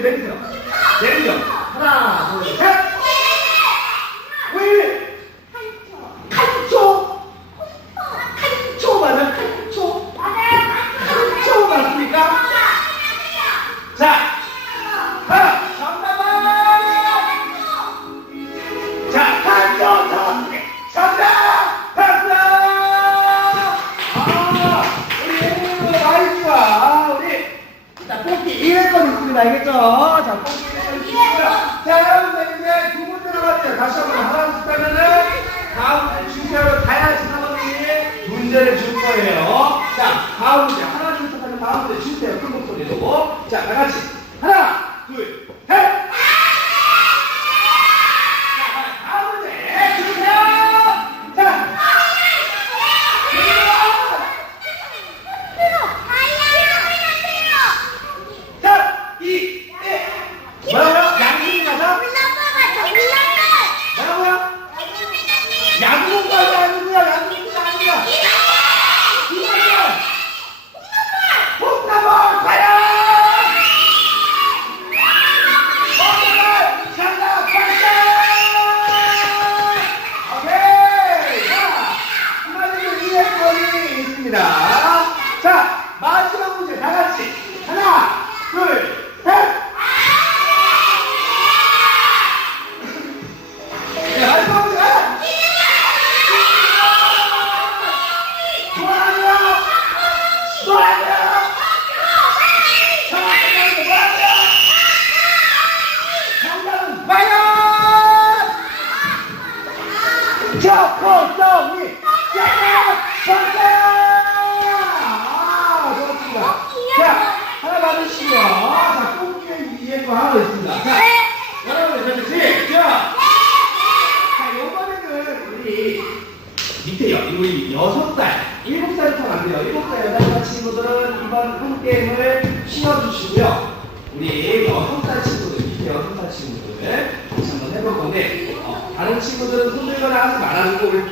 내리세 1회권 있습니다. 알겠죠? 자, 뽑기 1회권 있습니다. 자, 여러분들 이제 두 문제 남았어요. 다시 한번 하나 쓰면은 다음 준비하러 다양한 사람들이 문제를 줄 거예요. 자, 다음 문제 하나 둘셋 하면 다음 문제 주세요. 큰 목소리로. 자, 다 같이 하나, 둘, 셋. 자, 다음 문제 주세요. 자, 자, 이, 일. 뭐라고요? 양심이 가서? 뭐라고요? 야구공 초코송이! 정답! 아, 좋습니다. 자, 하나 받으시고요. 자, 꽁기의 이해도 하고 있습니다. 자, 여러분, 저기 시작! 자, 요번에는 우리 밑에요. 우리 여섯 살, 일곱 살부터 안 돼요. 일곱 살, 여덟 살 친구들은 이번 한 게임을 쉬어주시고요. 우리 여섯 살 친구들, 밑에 여섯 살 친구들 같이 한번 해볼 건데, 어, 다른 친구들은 하지 말아주고, 우리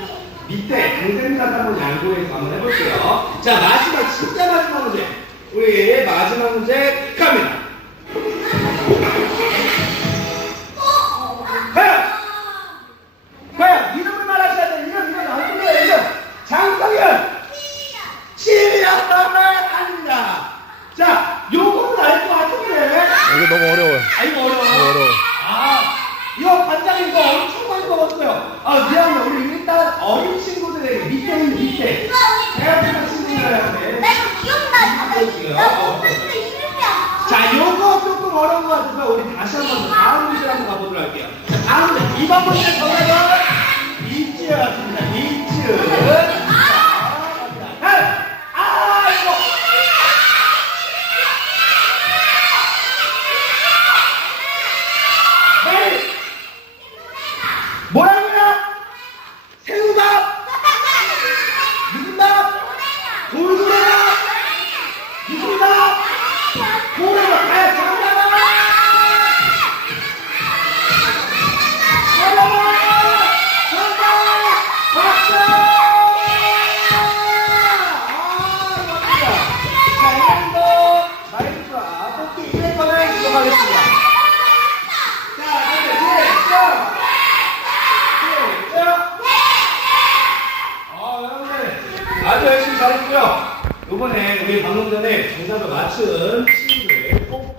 밑에 동생들 한번 양보해서 한번 해볼게요. 자, 마지막, 진짜 마지막 문제. 우리 마지막 문제 갑니다. 과연! 과연 이름을 말하셔야 돼. 이름 이름 안 불러요. 이름 장성현 시험을 합니다. 자, 요거는 알 것 같은데. 이거 너무 어려워요. 아 이거 어려워. 이거 어려워. 아, 이거 반장님 이거 엄청 먹었어요. 아 미안해. 우리 일단 어린 친구들에게 밑에 있는 밑에 대학생 친구들한테. 자, 요거 조금 어려운 것 같아서 우리 다시 한번 다음 문제 한번 가보도록 할게요. 자, 다음 문제. 이번 문제 정답은 이츠였 하겠습니다. 자, 이제 시작! 시작! 아, 여러분들 아주 열심히 잘했고요. 이번에 우리 방금 전에 정답을 맞춘